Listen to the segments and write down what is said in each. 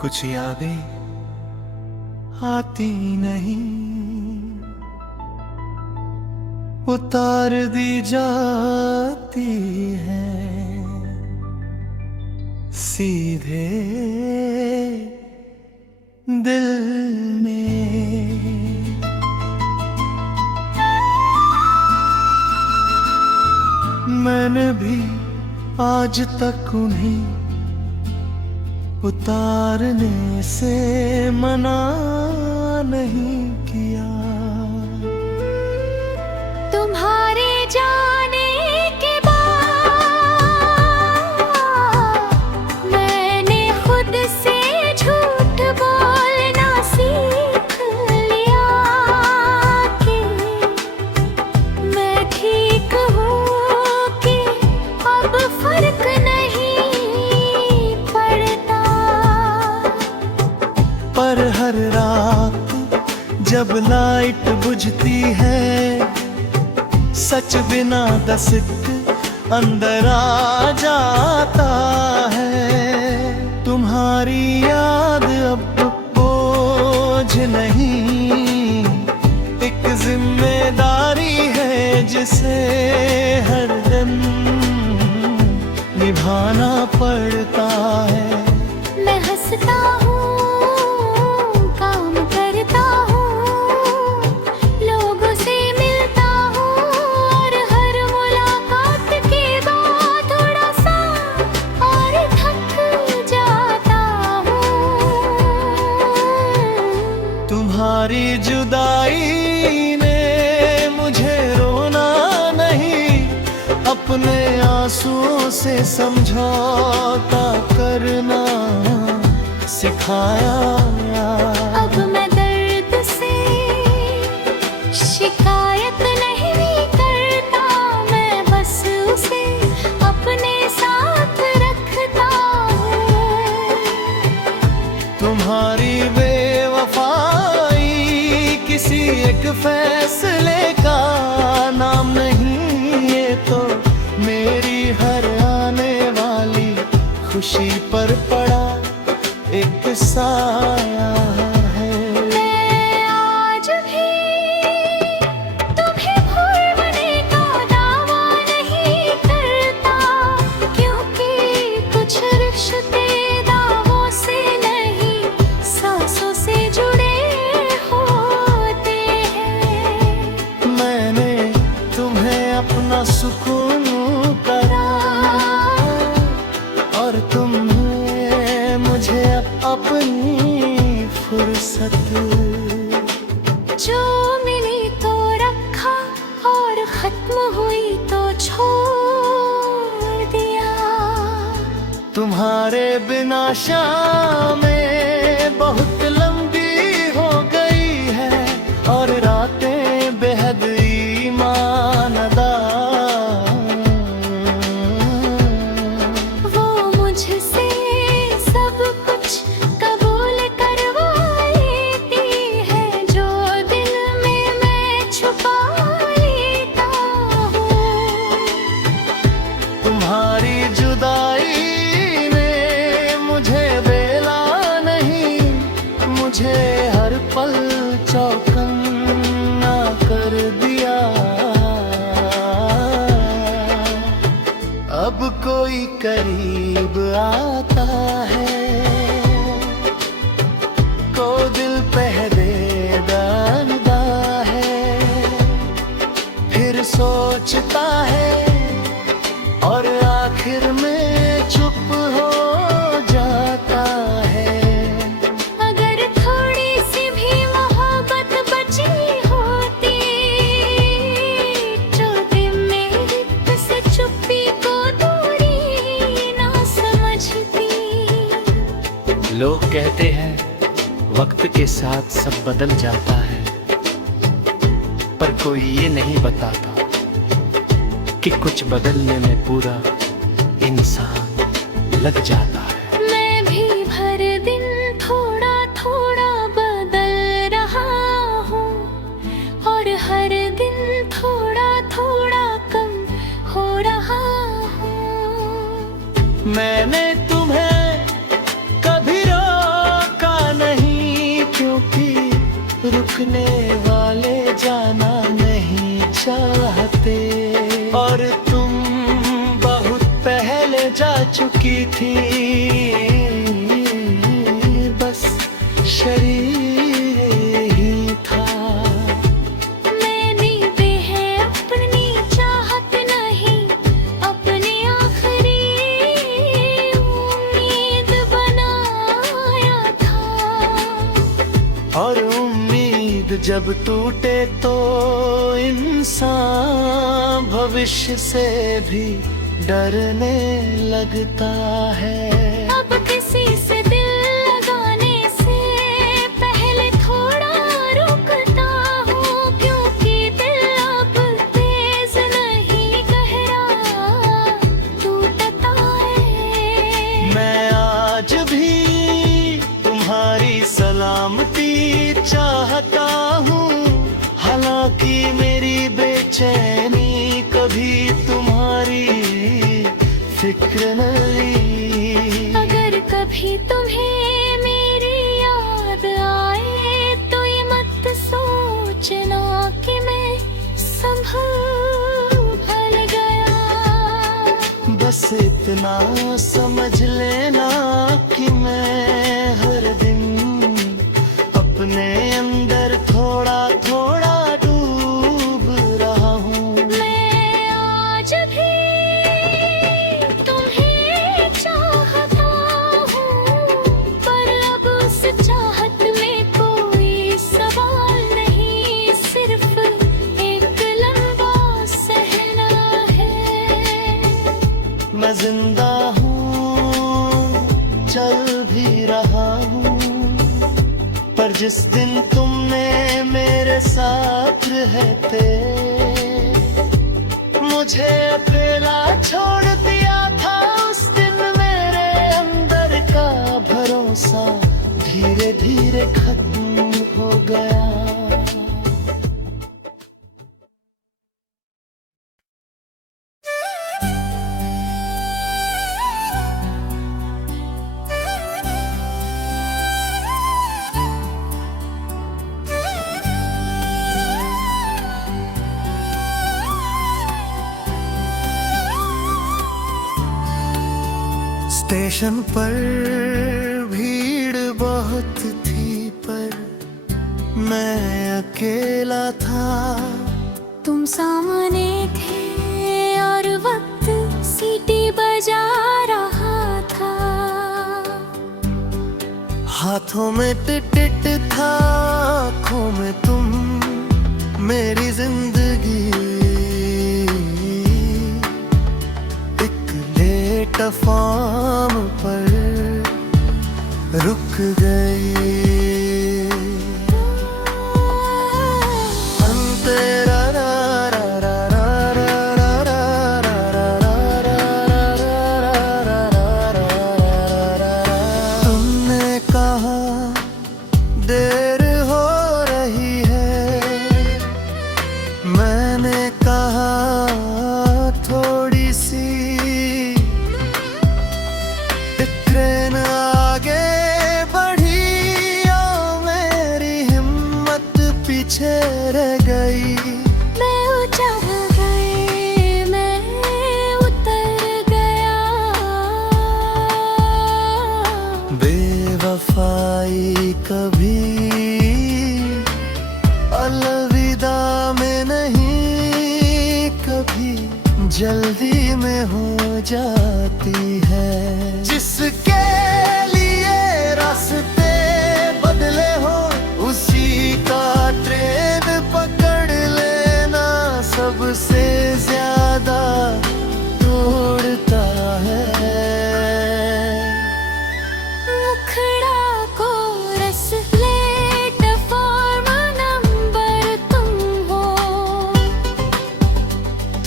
कुछ यादें आती नहीं, उतार दी जाती है सीधे दिल में। मैंने भी आज तक उन्हें उतारने से मना नहीं किया। तुम्हारे जाने के बाद मैंने खुद से झूठ बोलना सीख लिया कि मैं ठीक हूँ, कि अब फर्क नहीं पड़ता। पर हर रात जब लाइट बुझती है, सच बिना दस्तक अंदर आ जाता है। तुम्हारी याद अब बोझ नहीं, एक जिम्मेदारी है जिसे हर दिन निभाना पड़ता है। मैं हंसता हूँ, काम करता हूँ, लोगों से मिलता हूँ, और हर मुलाकात के बाद थोड़ा सा और थक जाता हूँ। तुम्हारी जुदाई ने मुझे रोना नहीं, अपने आंसुओं से समझौता करना सिखाया। अब मैं दर्द से शिकायत नहीं करता, मैं बस उसे अपने साथ रखता हूँ। तुम्हारी बेवफाई किसी एक फैसले का नाम नहीं, ये तो मेरी हर आने वाली खुशी पर पड़ा एक साया है। मैं आज भी तुम्हें भूलने का दावा नहीं करता, क्योंकि कुछ रिश्ते दावों से नहीं, सांसों से जुड़े होते हैं। मैंने तुम्हें अपना सुकून करा, और तुमने मुझे अपनी फुर्सत। जो मिली तो रखा, और खत्म हुई तो छोड़ दिया। तुम्हारे बिना शामें बहुत लंबी हो गई है, और रातें बेहद ईमानदार। वो मुझसे सब कुछ कबूल करवा लेती है, जो दिल में मैं छुपा लेता हूँ। तुम्हारी जुदाई ने मुझे बेला नहीं, मुझे हर पल चौकन्ना कर दिया। अब कोई करीब आता है, को दिल पहले डालता है, फिर सोचता है, और आखिर में चुप हो जाता है। अगर थोड़ी सी भी मोहब्बत बची होती, जो दिन मेरे से चुप्पी को दूरी ना समझती। लोग कहते हैं वक्त के साथ सब बदल जाता है, पर कोई ये नहीं बताता कि कुछ बदलने में पूरा इंसान लग जाता है। मैं भी हर दिन थोड़ा थोड़ा बदल रहा हूँ, और हर दिन थोड़ा थोड़ा कम हो रहा हूँ। मैंने तुम्हें कभी रोका रुकने वाले जाना नहीं चाहते, और तुम बहुत पहले जा चुकी थी, बस शरीर ही था। मैंने भी है अपनी चाहत नहीं, अपनी आखिरी उम्मीद बनाया था। और उम्मीद जब टूटे तो इंसान भविष्य से भी डरने लगता है। अब किसी से दिल लगाने से पहले थोड़ा रुकता हूँ, क्योंकि दिल अब तेज नहीं गहरा टूटता है। मैं आज भी तुम्हारी सलामती चाहता हूँ, हालांकि मेरी बेचैनी कभी तुम्हारी फिक्र न ली। अगर कभी तुम्हें मेरी याद आए तो ये मत सोचना कि मैं संभल गया। बस इतना समझ लेना कि मैं हर दिन अपने अंदर थोड़ा थोड़ा डूब रहा हूँ। मैं आज भी तुम्हें चाहता हूँ, पर अब उस चाहत में कोई सवाल नहीं, सिर्फ एक लंबा सहना है। मैं जिंदा हूँ, चल भी रहा हूँ, पर जिस दिन तुमने मेरे साथ रहते मुझे अकेला छोड़ दिया था, उस दिन मेरे अंदर का भरोसा धीरे धीरे खत्म हो गया। स्टेशन पर भीड़ बहुत थी, पर मैं अकेला था। तुम सामने थे और वक्त सीटी बजा रहा था। हाथों में टिट था, आँखों में तुम, मेरी जिंदगी एक प्लेटफॉर्म पर रुक गई। तुमने कहा देर हो रही है, मैंने कहा थोड़ी सी। ट्रेन आगे बढ़ी और मेरी हिम्मत पीछे रह गई। मैं चढ़ गई, मैं उतर गया। बेवफाई कभी अलविदा में नहीं, कभी जल्दी में हो जाती है। जिसके लिए रास्ते बदले हो उसी का ट्रेन पकड़ लेना सबसे ज्यादा तोड़ता है। मुखड़ा को रस प्लेटफॉर्म नंबर तुम हो।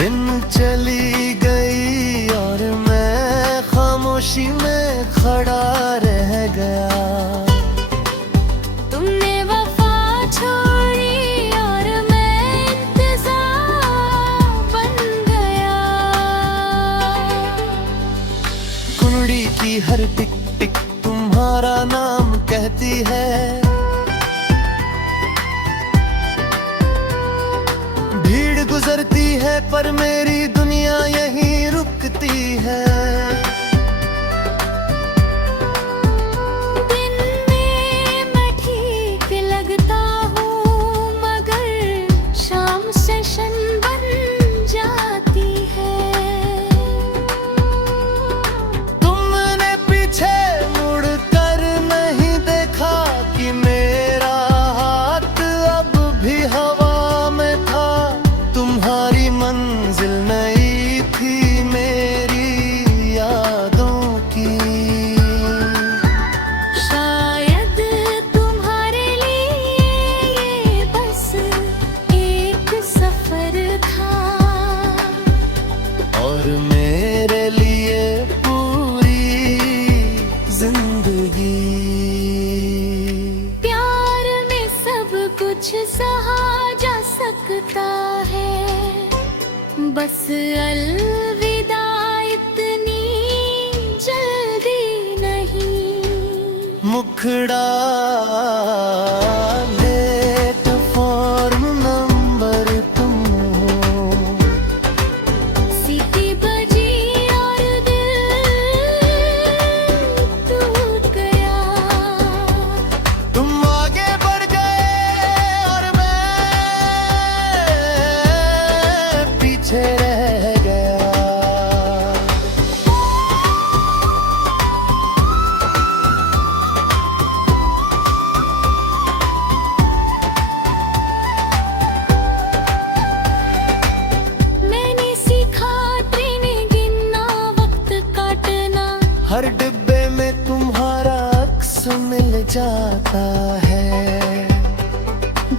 दिन चली गई और मैं खामोशी में खड़ा रह गया। तुमने वफा छोड़ी और मैं इंतजार बन गया। कुंडी की हर टिक टिक तुम्हारा नाम कहती है। गुजरती है पर मेरी दुनिया यहीं रुकती है। दिन में मैं ठीक लगता हूँ मगर शाम सेशन बन जाती है। तुमने पीछे मुड़ कर नहीं देखा कि मेरा हाथ अब भी हवा में था। तुम्हारी मंजिल नई थी मेरी यादों की। शायद तुम्हारे लिए ये बस एक सफर था और मेरे लिए पूरी जिंदगी। प्यार में सब कुछ सहा जा सकता है, बस अलविदा इतनी जल्दी नहीं। मुखड़ा लेट फॉर्म नंबर तुम हो। सीटी बजी और दिल टूट गया। तुम आगे बढ़ गए और मैं पीछे रह गया। मैंने सीखा ट्रेनें गिनना, वक्त काटना। हर डिब्बे में तुम्हारा अक्स मिल जाता है।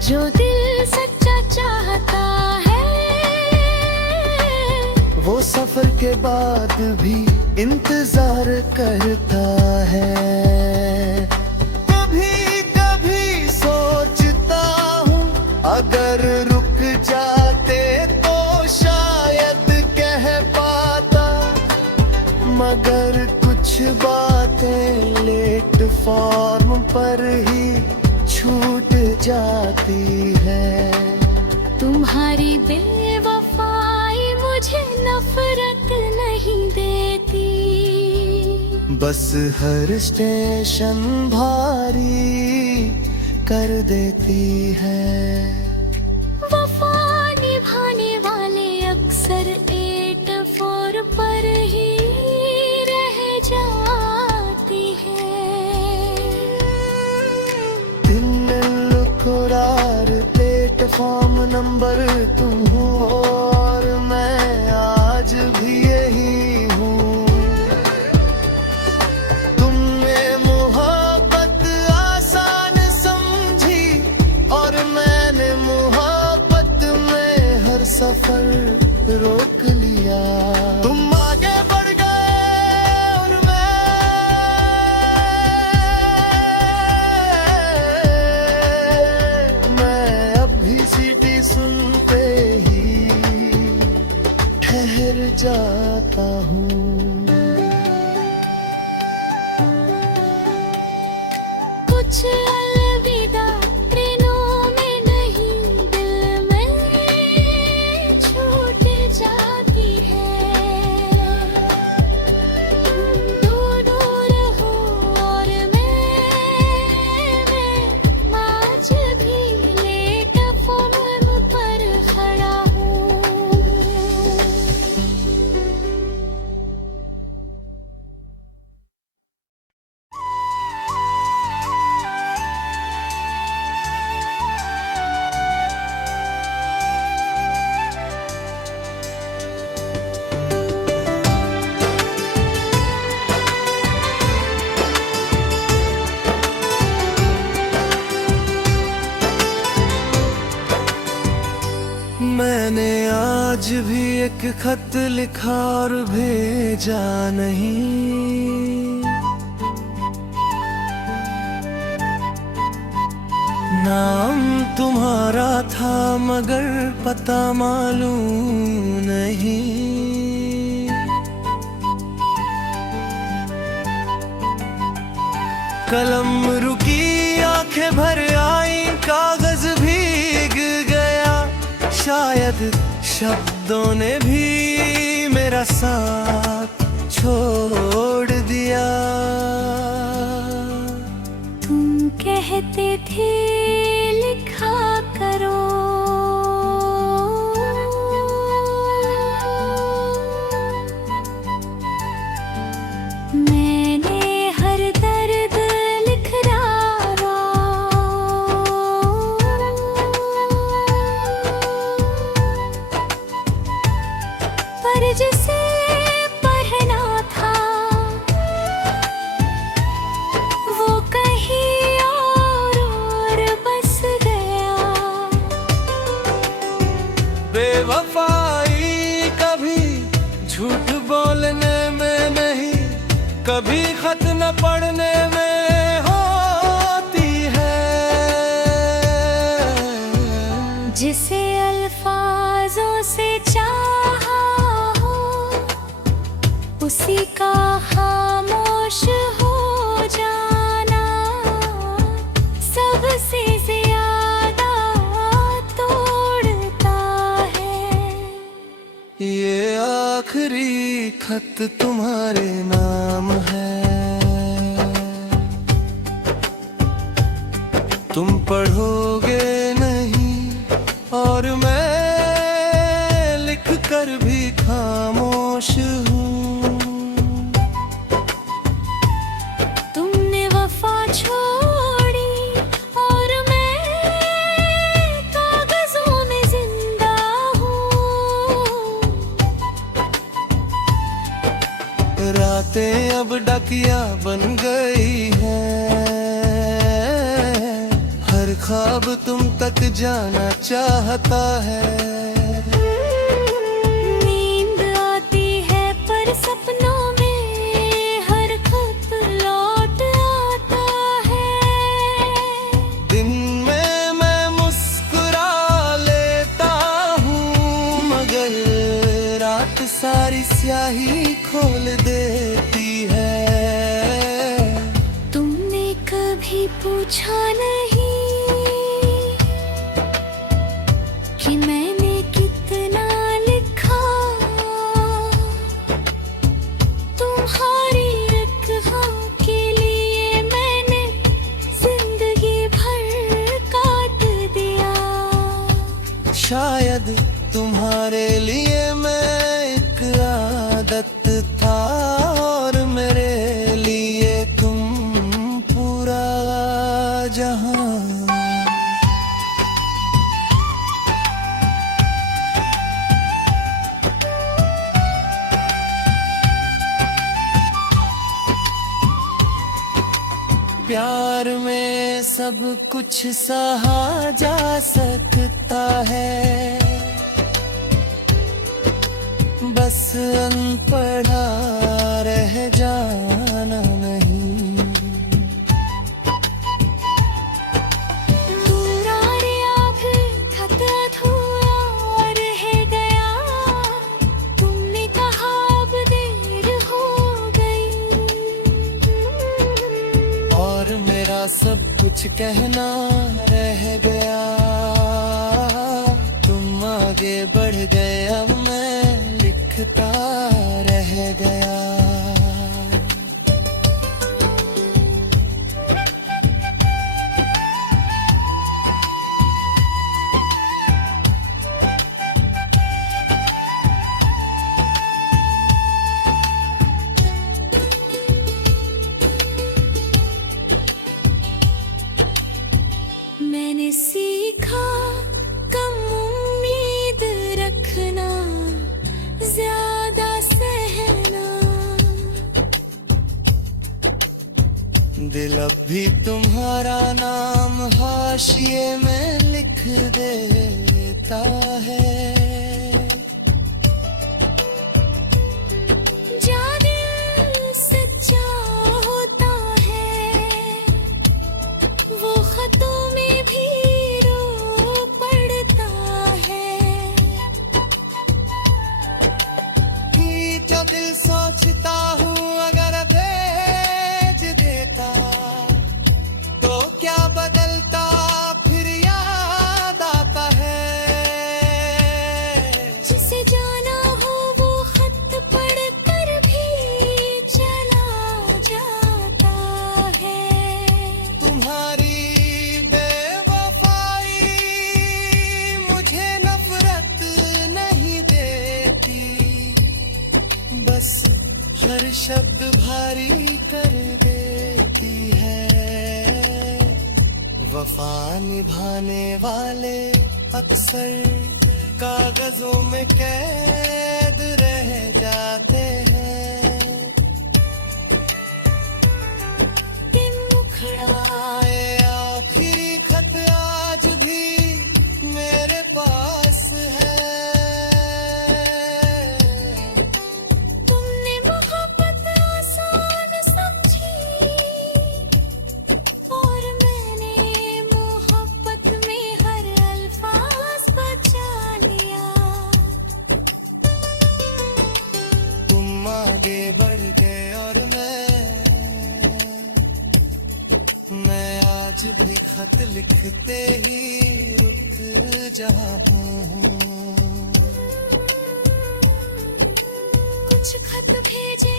जो दिल सच्चा चाहता है वो सफर के बाद भी इंतजार करता है। कभी कभी सोचता हूँ अगर रुक जाते तो शायद कह पाता, मगर कुछ बातें लेट फॉर्म पर ही छूट जाती है। तुम्हारी बेवफाई मुझे नफरत नहीं देती, बस हर स्टेशन भारी कर देती है। वफा निभाने वाले अक्सर 8-4 पर ही रह जाती है। प्लेटफॉर्म नंबर तुम हो और मैं आज भी यही हूँ। तुमने मोहब्बत आसान समझी और मैंने मोहब्बत में हर सफर रोक लिया। तुम आगे बढ़ गए और मैं अब भी सीटी सुनते ही ठहर जाता हूँ। कुछ अलविदा ट्रेनों में नहीं, दिल में छूट जाती है। तुम दूर हो और मैं आज भी प्लेटफॉर्म पर खड़ा हूँ। मैंने आज भी एक खत लिखा और भेजा नहीं। नाम तुम्हारा था मगर पता मालूम नहीं। कलम रुकी आंखें भर आई, कागज भीग गया। शायद शब्दों ने भी मेरा साथ छोड़ दिया। तुम कहते थे लिखा करो, मैंने हर दर्द लिख डाला। पर जिसे पढ़ना था वो कहीं और बस गया। बेवफाई कभी झूठ बोलने में नहीं, कभी खत न पढ़ने में होती है। जिसे अल्फाजों से चाहा हो उसी का खामोश हो जाना सबसे ज्यादा तोड़ता है। ये आखिरी खत तुम्हारे नाम है, तुम पढ़ोगे नहीं और मैं लिख कर भी खामोश हूँ। तुमने वफा छोड़ी और मैं कागजों में जिंदा हूँ। रातें अब डाकिया बन गई हैं, हर ख्वाब तुम तक जाना चाहता है। नींद आती है पर सपनों में हर खत लौट आता है। दिन में मैं मुस्कुरा लेता हूँ मगर रात सारी स्याही खोल देती है। तुमने कभी पूछा नहीं कि मैंने कितना लिखा, तुम्हारी रखा के लिए मैंने जिंदगी भर काट दिया। शायद तुम्हारे लिए मैं एक आदत था और मेरे लिए तुम पूरा जहां। प्यार में सब कुछ सहा जा सकता है, बस अनपढ़ा रह जाना नहीं। तुरारिया भी खत अधूरा रह गया, तुमने कहा अब देर हो गई। और मेरा सब कुछ कहना रह गया, तुम आगे बढ़ गए अब मैं लिखता रह गया। मैंने सीखा कम उम्मीद रखना, ज्यादा सहना। दिल अब भी तुम्हारा नाम हाशिए में लिख देता है। जा दिल सच्चा होता है वो खतों में भी रो पड़ता है। जो दिल सोचता हूँ अगर भेज देता तो क्या बदलता फिर याद आता है। हर शब्द भारी कर देती है। वफा निभाने वाले अक्सर कागजों में कैद रह जाते हैं। ये मुखड़ा ये आखिरी खत आज भी मेरे पास है। तुमने मोहब्बत आसान समझी और मैंने मोहब्बत में हर अल्फाज बचा लिया। तुम आगे बढ़ गए और मैं आज भी खत लिखते ही रुक जाऊं। कुछ खत भेजे